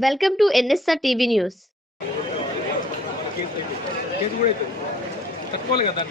welcome to NSR TV news case కూడా అవుతుంది తట్టుకోవాలి కదా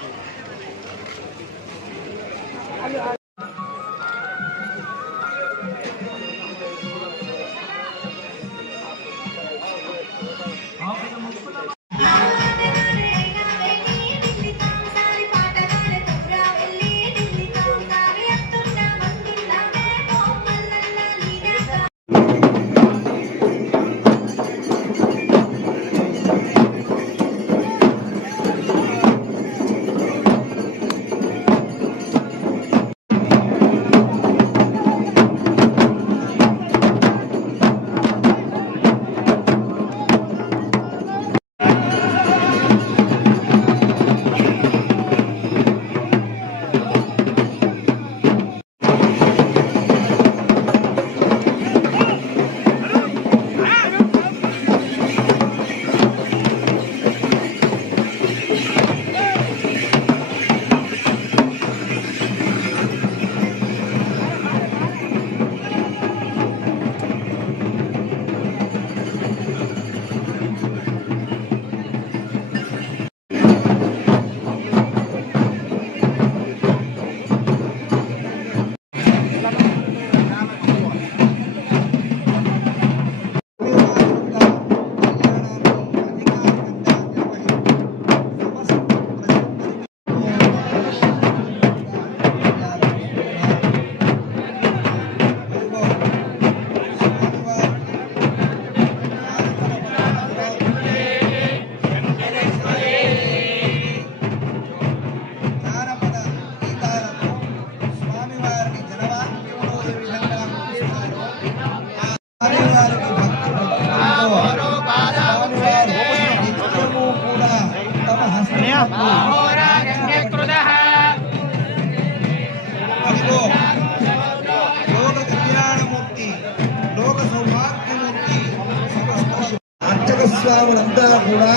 స్వాములంతా కూడా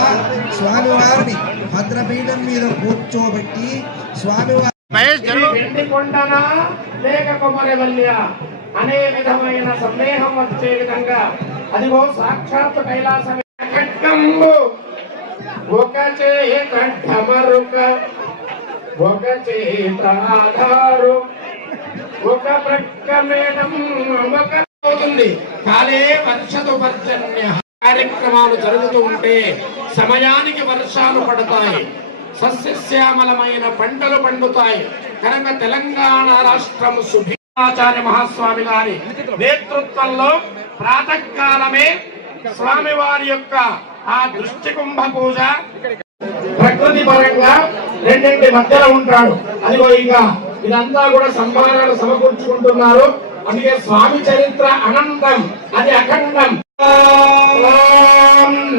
స్వామివారిని భద్రపీఠం మీద కూర్చోబెట్టి స్వామివారి లేక కొమరవల్య అనే విధమైన సందేహం వచ్చే విధంగా. అదిగో సాక్షాత్ కైలాసమే. ఖడ్గంబు. ఒక చేత ఢమరుక ఒక చేత ఆధారు ఒక ప్రక్క మేడం ఒక అవుతుంది కాలే వర్షతు పర్జన్య కార్యక్రమాలు జరుగుతూ ఉంటే సమయానికి వర్షాలు పడతాయి. సస్యశ్యామలమైన పంటలు పండుతాయి. కనుక తెలంగాణ రాష్ట్రం సుభీమాచార్య మహాస్వామి గారి నేతృత్వంలో ప్రాతకాలమే స్వామి వారి యొక్క ఆ దృష్టి కుంభ పూజ. ప్రకృతి పరంగా రెండింటి మధ్యలో ఉంటాడు. అదిగో ఇక ఇదంతా కూడా సంభారాలు సమకూర్చుకుంటున్నారు. అందుకే స్వామి చరిత్ర అనంతం. అది అఖండం.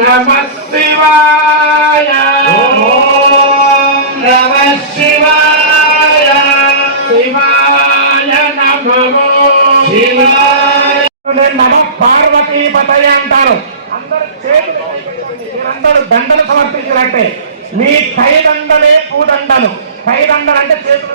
నమ శివాయ. ఓం నమ శివాయ. శివాయ నమో. శివాయ. నమ పార్వతీ పతయ అంటారు. అందరు చేతులు మీరందరూ దండలు సమర్పించాలంటే మీ కైదండలే పూదండలు. కైదండలు అంటే చేతులు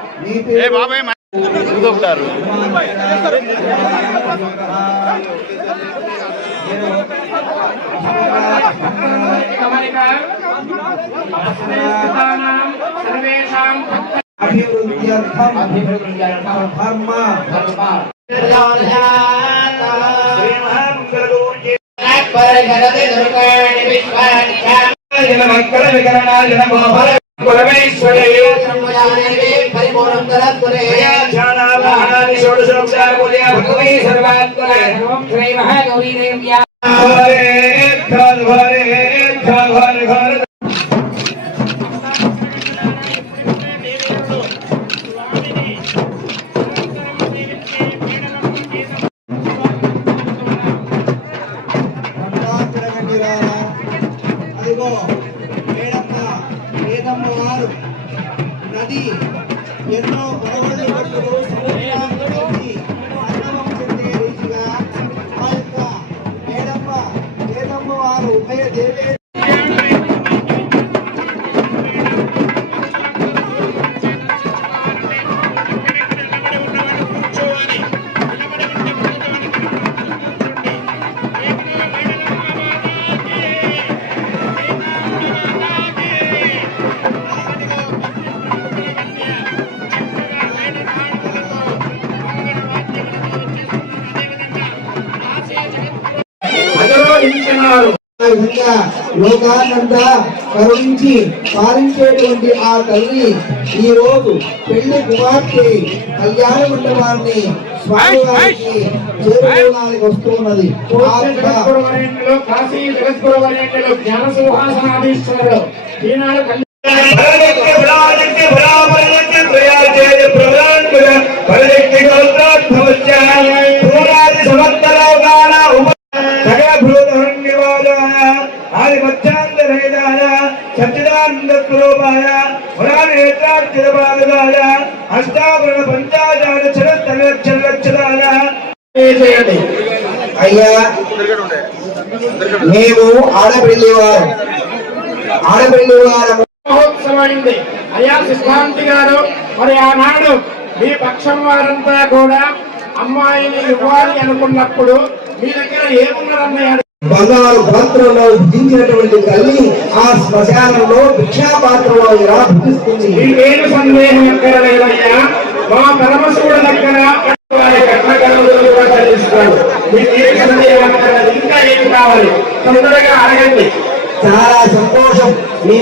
బాబాయ్ ఉంటారు अभिवृद्ध्यर्थम अभिवृद्ध्यर्थम धर्म धर्म पर षोडशोपचार बोलिया भगवती सर्वात्मन श्री महागौरी देव्या para o PDB. É పాలించేటువంటి ఆ తల్లి ఈ రోజు పెళ్ళి కుమార్తె కళ్యాణ మండపాన్ని స్వామివారికి చేరుకోవడానికి వస్తున్నది. కాశీ జ్ఞాన సింహాసనాధీశ్వరుడు ఈనాడు చేయండి. అయ్యా మేము ఆడపిల్లి వారు ఆడపిల్లి వారు. మహోత్సవమైంది అయ్యా సిద్ధాంతి గారు మరి ఆనాడు మీ పక్షం వారంతా కూడా అమ్మాయిని ఇవ్వాలి అనుకున్నప్పుడు మీ దగ్గర ఏమున్నదన్నయ్య బంగారు పాత్రలో భుజించినటువంటి తల్లి ఆ శ్మశానంలో భిక్షా పాత్రలో ఎలా భుజిస్తుంది సందేహం ఎక్కడ లేదయ్యా? మా పరమశివుడి దగ్గర వారి కర్మకర్మలు కూడా చెల్లిస్తాడు మీకు ఏ సందేహం అక్కర్లేదు. ఇంకా ఏమి కావాలి? తొందరగా అడగండి. చాలా సంతోషం. మీ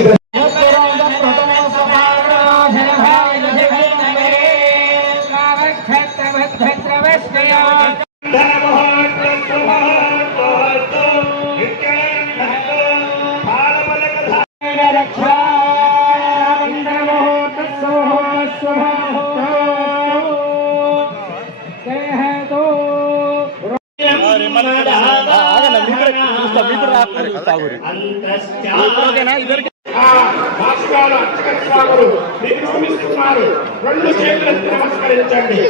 స్వాములు చూపిస్తున్నారు రెండు చేతులెత్తి నమస్కరించండి.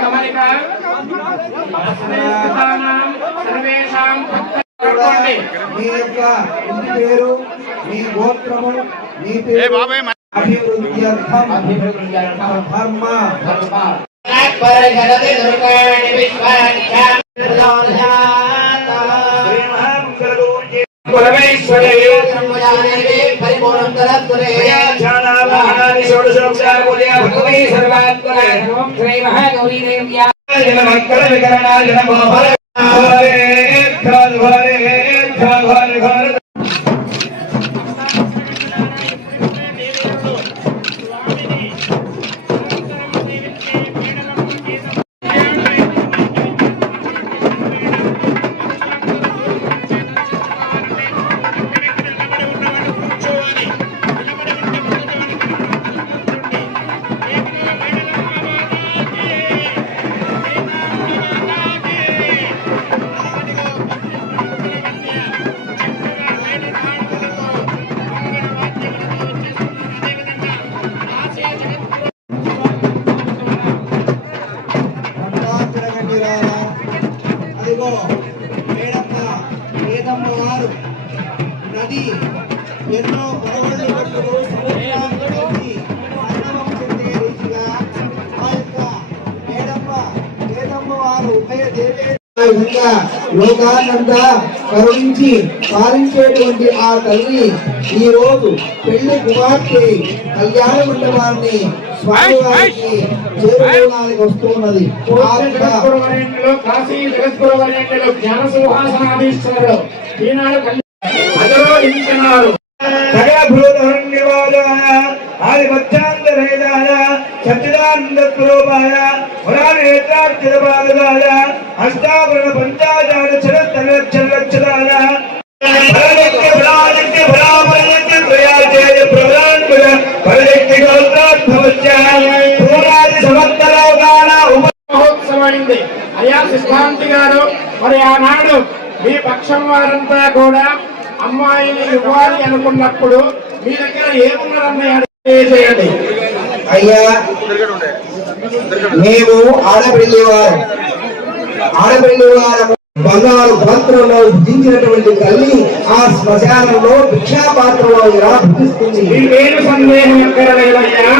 గమనిక అస్మిస్థానాం సర్వేషాం భక్తకోండి మీ యొక్క ఇంటి పేరు మీ గోత్రము మీ పేరు अभिवृद्ध्यर्थम अभिवृद्ध्यर्थम धर्म धर्म पर जगते दुर्गाणि विश्वाख्यां परमेश्वरे सम्बुजाने परिपूर्णं तरत्वरे ज्ञाना महानि षोडशोपचार बोलिया भगवे सर्वात्मने ओम श्री महागौरी देव्या जन मंगल विकरणा जन भवरे भवरे भवरे घर లోకాన్నంతా కరుణించి పాలించేటువంటి ఆ తల్లి ఈ రోజు పెళ్ళి కుమార్తె కళ్యాణ మండపాన్ని స్వామివారికి చేరుకోవడానికి వస్తున్నది. సచ్చిదానంద స్వరూపాయ పురాణేత్రార్చితపాదాయ అష్టావరణ పంచాచార చరస్తలక్షణ లక్షదాయ పరదక్య ఫలాదక్య ఫలాపరదక్య ప్రయాచేయ ప్రధాన్ముల పరదక్య గోత్రార్థవశ్య పూర్ణాది సమస్తలోకాన ఉప మహోత్సవం అయింది అయ్యా సిద్ధాంతి గారు మరి ఆనాడు మీ పక్షం వారంతా కూడా అమ్మాయిని ఇవ్వాలి అనుకున్నప్పుడు మీ దగ్గర ఏమున్నారన్నయ్య చేయండి అయ్యా మేము ఆడపిల్లి వారు ఆడపిల్లి వారు బంగారు పాత్రలో భుజించినటువంటి తల్లి ఆ శ్మశానంలో భిక్షా పాత్రలో భుజిస్తుంది మీకేం సందేహం ఎక్కడ లేదయ్యా?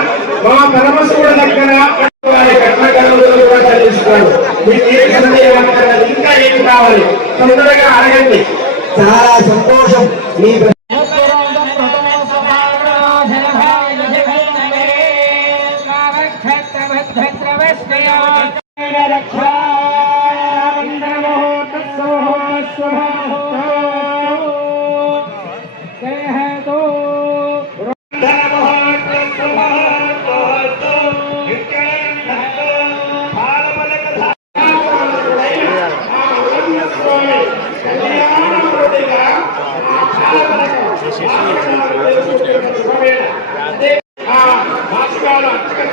మా పరమశివుడి దగ్గర వారి కట్నకరువులు కూడా తెలుసుకోండి మీకు ఏ సందేహం. ఇంకా ఏం కావాలి? తొందరగా అడగండి. చాలా సంతోషం. మీ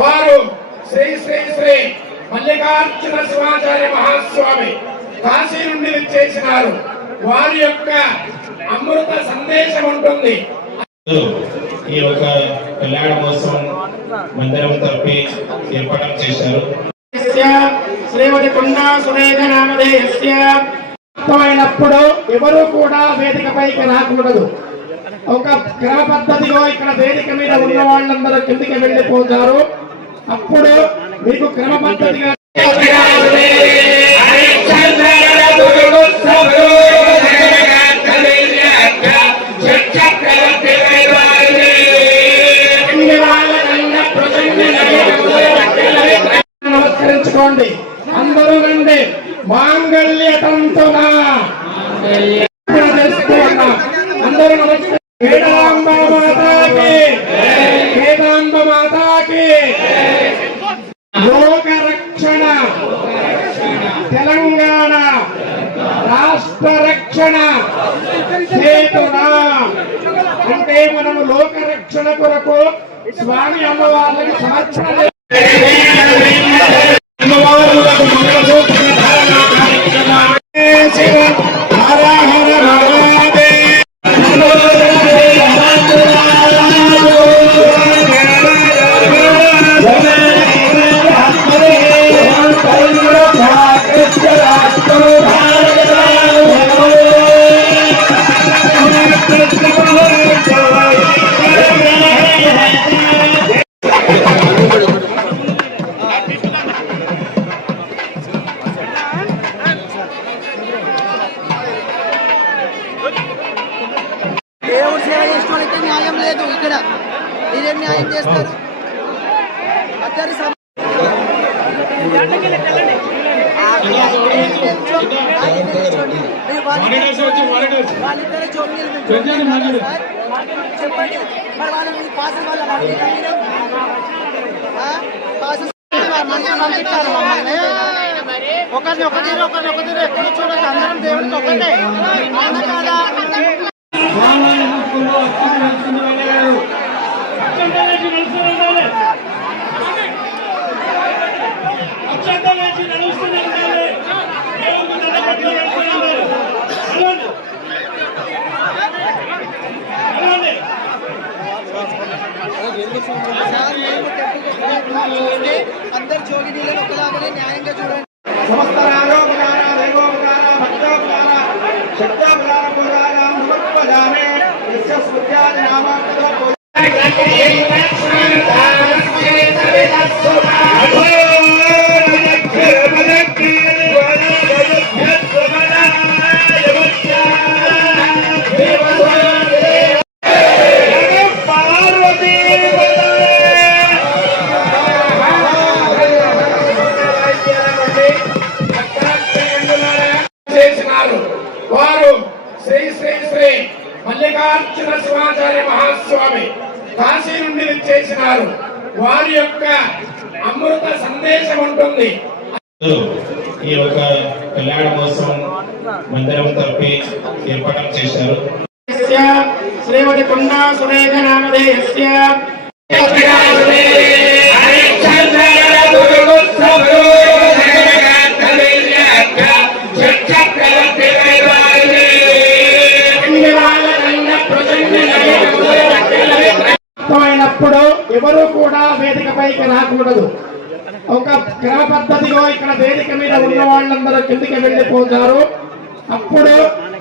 వారు శ్రీ శ్రీ శ్రీ మల్లికార్జున శివాచార్య మహాస్వామి కాశీ నుండి చేసినారు వారి యొక్క అమృత సందేశం ఉంటుంది. ఈ యొక్క కళ్యాణ మహోత్సవం మందిరం తప్పి ఏర్పాటు చేశారు. శ్రీమతి కొండా సురేఖ నామధేయస్య. ఎవరు కూడా వేదిక పైకి రాకూడదు. ఒక క్రమ పద్ధతిలో ఇక్కడ వేదిక మీద ఉన్న వాళ్ళందరూ కిందికి వెళ్ళిపోతారు. అప్పుడు మీకు క్రమ పద్ధతిగా నమస్కరించుకోండి అందరూ రండి మాంగళ్య తంతునా అందరూ నమస్కరి వేదాంబ మాతాకి వేదాంబ మాతాకి లోక రక్షణ తెలంగాణ రాష్ట్ర రక్షణ చేతునా మనము లోక రక్షణ కొరకు స్వామి అమ్మవార్లకు సమర్పణ పాసెస్ వాళ్ళ మమ్మల్ని ఒకరిని ఒక తీరు ఒకరిని ఒక తీరు ఎప్పుడు చూడదు అందరం దేవుడికి ఒకటే అవునా కోసం మందిరం తప్పి ఏర్పాటు చేశారు. శ్రీమతి సురేఖ నామధేయస్య అయినప్పుడు ఎవరు కూడా వేదికపైకి రాకూడదు. ఒక క్రమ పద్ధతిలో ఇక్కడ వేదిక మీద ఉన్న వాళ్ళందరూ కిందికి వెళ్ళిపోతారు. అప్పుడు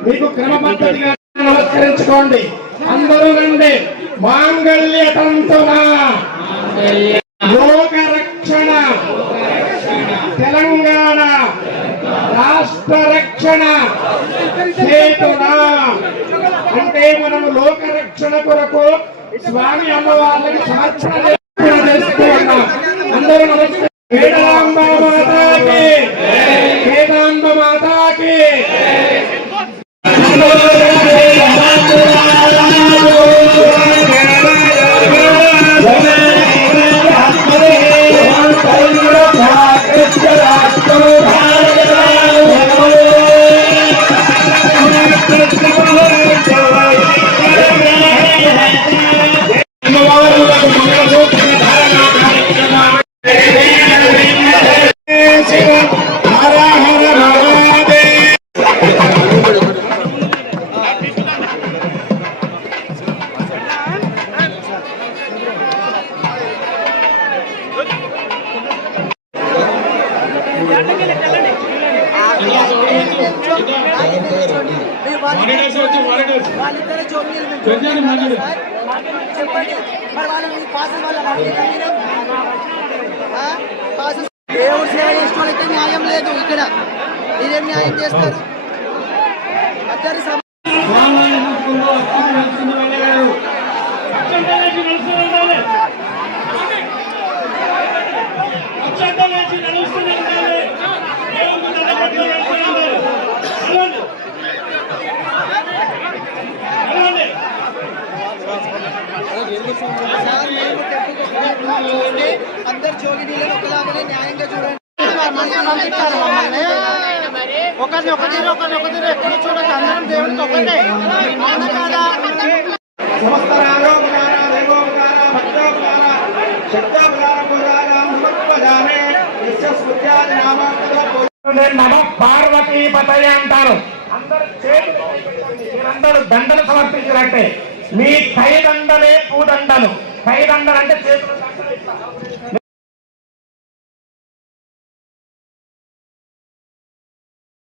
మీకు క్రమ పద్ధతిగా నమస్కరించుకోండి. అందరూ రండి. మాంగళ్య తంతున. లోక రక్షణ తెలంగాణ. రాష్ట్ర రక్షణ. చేతునా. అంటే మనం లోక రక్షణ కొరకు స్వామి అమ్మవార్లకి సమర్పణ అందరూ నమస్కారం वेदांब माता के वेदांब माता के దేవుడు సేవ చేసుకోవాలంటే న్యాయం లేదు ఇక్కడ. మీరేం న్యాయం చేస్తారు? అందరి అందరు జోగి నీళ్ళని ఒకలాగానే న్యాయంగా చూడండి పంపించారు మమ్మల్ని ఒకరిని ఒక ఒకరిని ఒక చూడదు అందరం దేవుడికి ఒకటే నమ పార్వతీ పతయ అంటారు. అందరు చేతులు మీరందరూ దండలు సమర్పించినట్టే. మీ కైదండలే పూదండలు కైదండలు అంటే చేతులు దండలు ఇట్లా.